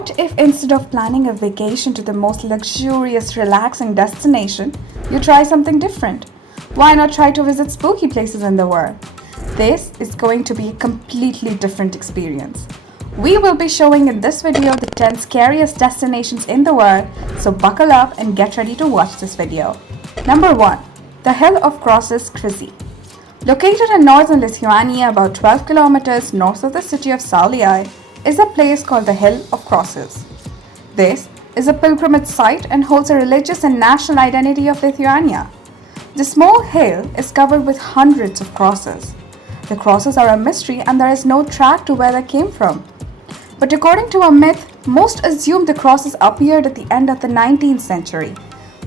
What if instead of planning a vacation to the most luxurious, relaxing destination, you try something different? Why not try to visit spooky places in the world? This is going to be a completely different experience. We will be showing in this video the 10 scariest destinations in the world, so buckle up and get ready to watch this video. Number 1. The Hill of Crosses, Kryzi. Located in northern Lithuania, about 12 kilometers north of the city of Laveau, is a place called the Hill of Crosses. This is a pilgrimage site and holds a religious and national identity of Lithuania. The small hill is covered with hundreds of crosses. The crosses are a mystery and there is no track to where they came from. But according to a myth, most assume the crosses appeared at the end of the 19th century,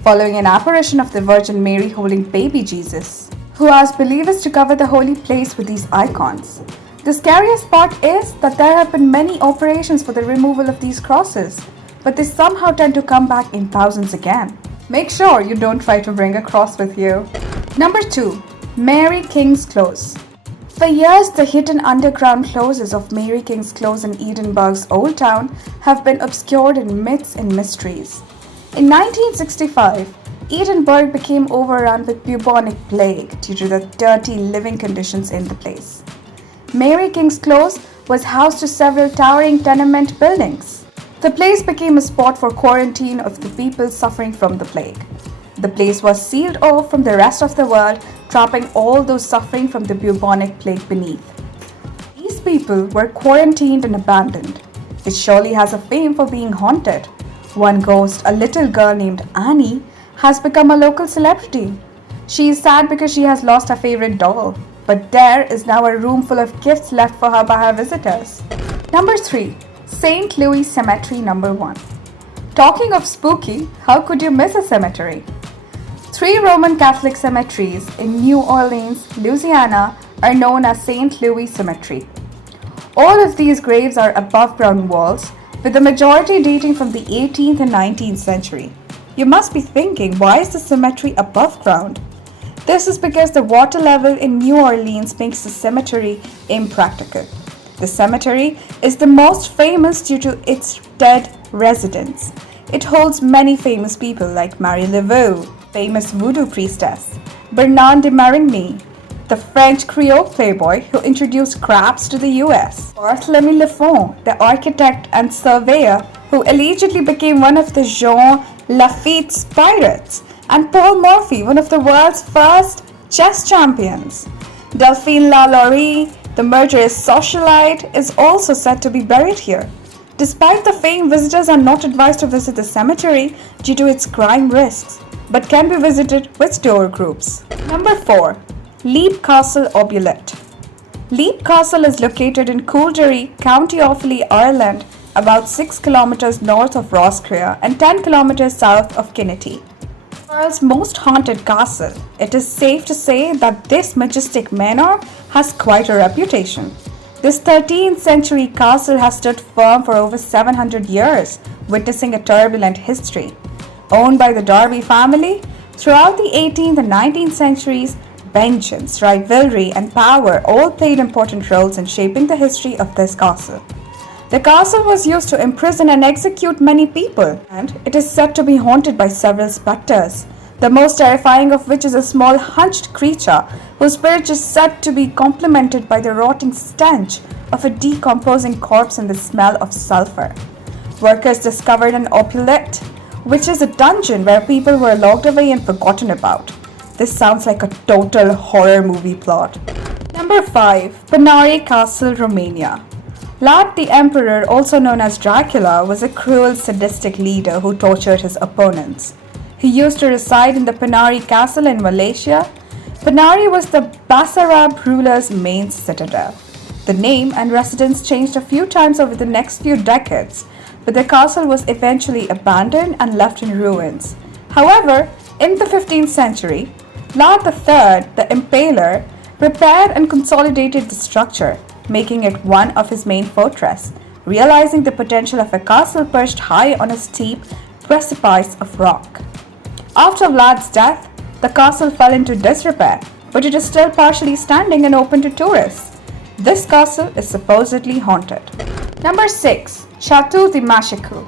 following an apparition of the Virgin Mary holding baby Jesus, who asked believers to cover the holy place with these icons. The scariest part is that there have been many operations for the removal of these crosses, but they somehow tend to come back in thousands again. Make sure you don't try to bring a cross with you. Number 2. Mary King's Close. For years, the hidden underground closes of Mary King's Close in Edinburgh's Old Town have been obscured in myths and mysteries. In 1965, Edinburgh became overrun with bubonic plague due to the dirty living conditions in the place. Mary King's Close was housed to several towering tenement buildings. The place became a spot for quarantine of the people suffering from the plague. The place was sealed off from the rest of the world, trapping all those suffering from the bubonic plague beneath. These people were quarantined and abandoned. It surely has a fame for being haunted. One ghost, a little girl named Annie, has become a local celebrity. She is sad because she has lost her favorite doll, but there is now a room full of gifts left for her by her visitors. Number 3. St. Louis Cemetery, Number 1. Talking of spooky, how could you miss a cemetery? 3 Roman Catholic cemeteries in New Orleans, Louisiana are known as St. Louis Cemetery. All of these graves are above ground walls, with the majority dating from the 18th and 19th century. You must be thinking, why is the cemetery above ground? This is because the water level in New Orleans makes the cemetery impractical. The cemetery is the most famous due to its dead residents. It holds many famous people like Marie Laveau, famous voodoo priestess, Bernard de Marigny, the French Creole playboy who introduced crabs to the US, Barthélemy Lafont, the architect and surveyor who allegedly became one of the Jean Lafitte's pirates, and Paul Morphy, one of the world's first chess champions. Delphine LaLaurie, the murderous socialite, is also said to be buried here. Despite the fame, visitors are not advised to visit the cemetery due to its crime risks, but can be visited with tour groups. Number 4. Leap Castle Obulette. Leap Castle is located in Coolderry, County Offaly, Ireland, about 6 kilometers north of Roscrea and 10 kilometers south of Kinnitty. The world's most haunted castle, it is safe to say that this majestic manor has quite a reputation. This 13th century castle has stood firm for over 700 years, witnessing a turbulent history. Owned by the Derby family, throughout the 18th and 19th centuries, vengeance, rivalry, and power all played important roles in shaping the history of this castle. The castle was used to imprison and execute many people, and it is said to be haunted by several specters, the most terrifying of which is a small hunched creature whose spirit is said to be complemented by the rotting stench of a decomposing corpse and the smell of sulfur. Workers discovered an opulette, which is a dungeon where people were locked away and forgotten about. This sounds like a total horror movie plot. Number 5. Panari Castle, Romania. Vlad the Emperor, also known as Dracula, was a cruel, sadistic leader who tortured his opponents. He used to reside in the Panari Castle in Malaysia. Panari was the Basarab ruler's main citadel. The name and residence changed a few times over the next few decades, but the castle was eventually abandoned and left in ruins. However, in the 15th century, Vlad III, the Impaler, repaired and consolidated the structure, making it one of his main fortress, realizing the potential of a castle perched high on a steep precipice of rock. After Vlad's death, the castle fell into disrepair, but it is still partially standing and open to tourists. This castle is supposedly haunted. Number 6. Château de Machecoul.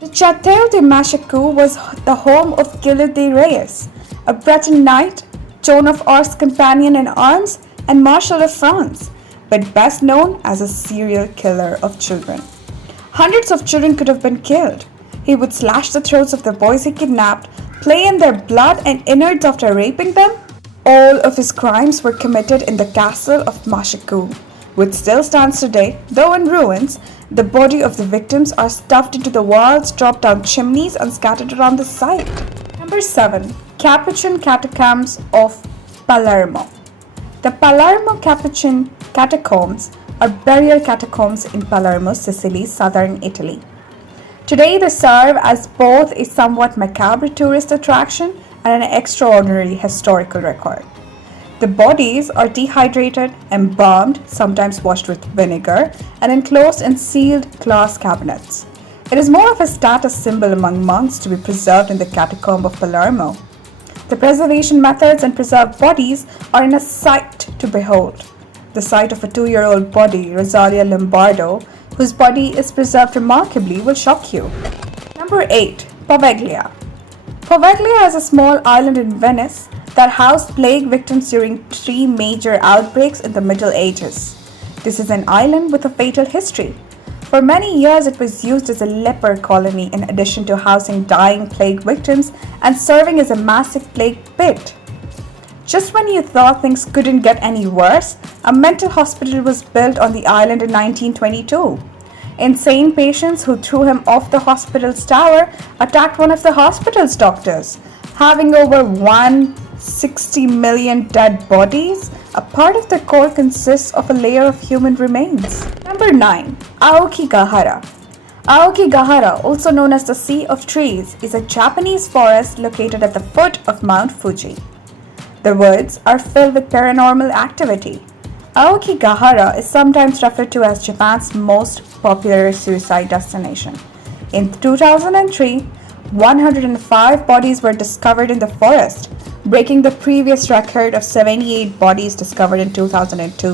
The Château de Machecoul was the home of Gilles de Reyes, a Breton knight, Joan of Arc's companion in arms, and Marshal of France, but best known as a serial killer of children. Hundreds of children could have been killed. He would slash the throats of the boys he kidnapped, play in their blood and innards after raping them. All of his crimes were committed in the castle of Machecoul, which still stands today, though in ruins. The body of the victims are stuffed into the walls, dropped down chimneys, and scattered around the site. Number 7. Capuchin Catacombs of Palermo. The Palermo Capuchin Catacombs are burial catacombs in Palermo, Sicily, southern Italy. Today they serve as both a somewhat macabre tourist attraction and an extraordinary historical record. The bodies are dehydrated, embalmed, sometimes washed with vinegar, and enclosed in sealed glass cabinets. It is more of a status symbol among monks to be preserved in the catacomb of Palermo. The preservation methods and preserved bodies are in a sight to behold. The sight of a 2-year-old body, Rosalia Lombardo, whose body is preserved remarkably, will shock you. Number 8. Poveglia. Poveglia is a small island in Venice that housed plague victims during 3 major outbreaks in the Middle Ages. This is an island with a fatal history. For many years, it was used as a leper colony in addition to housing dying plague victims and serving as a massive plague pit. Just when you thought things couldn't get any worse, a mental hospital was built on the island in 1922. Insane patients who threw him off the hospital's tower attacked one of the hospital's doctors. Having over 160 million dead bodies, a part of the core consists of a layer of human remains. Number 9. Aokigahara. Aokigahara, also known as the Sea of Trees, is a Japanese forest located at the foot of Mount Fuji. The woods are filled with paranormal activity. Aokigahara is sometimes referred to as Japan's most popular suicide destination. In 2003, 105 bodies were discovered in the forest, breaking the previous record of 78 bodies discovered in 2002.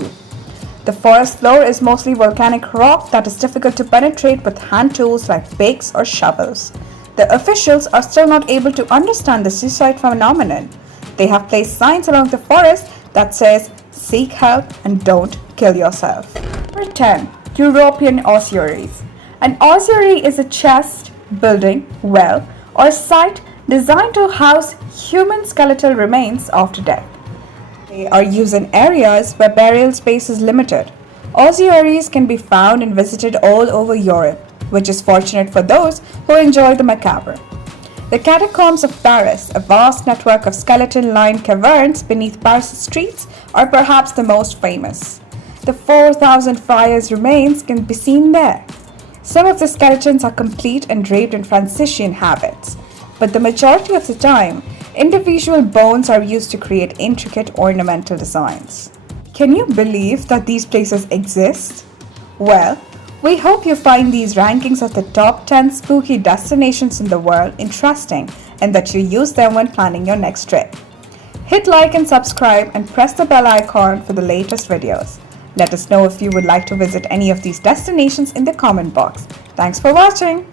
The forest floor is mostly volcanic rock that is difficult to penetrate with hand tools like picks or shovels. The officials are still not able to understand the suicide phenomenon. They have placed signs along the forest that says, "Seek help and don't kill yourself." Number 10. European ossuaries. An ossuary is a chest, building, well, or site designed to house human skeletal remains after death. They are used in areas where burial space is limited. Ossuaries can be found and visited all over Europe, which is fortunate for those who enjoy the macabre. The catacombs of Paris, a vast network of skeleton-lined caverns beneath Paris' streets, are perhaps the most famous. The 4,000 friars' remains can be seen there. Some of the skeletons are complete and draped in Franciscan habits, but the majority of the time, individual bones are used to create intricate ornamental designs. Can you believe that these places exist? Well, we hope you find these rankings of the top 10 spooky destinations in the world interesting and that you use them when planning your next trip. Hit like and subscribe and press the bell icon for the latest videos. Let us know if you would like to visit any of these destinations in the comment box. Thanks for watching.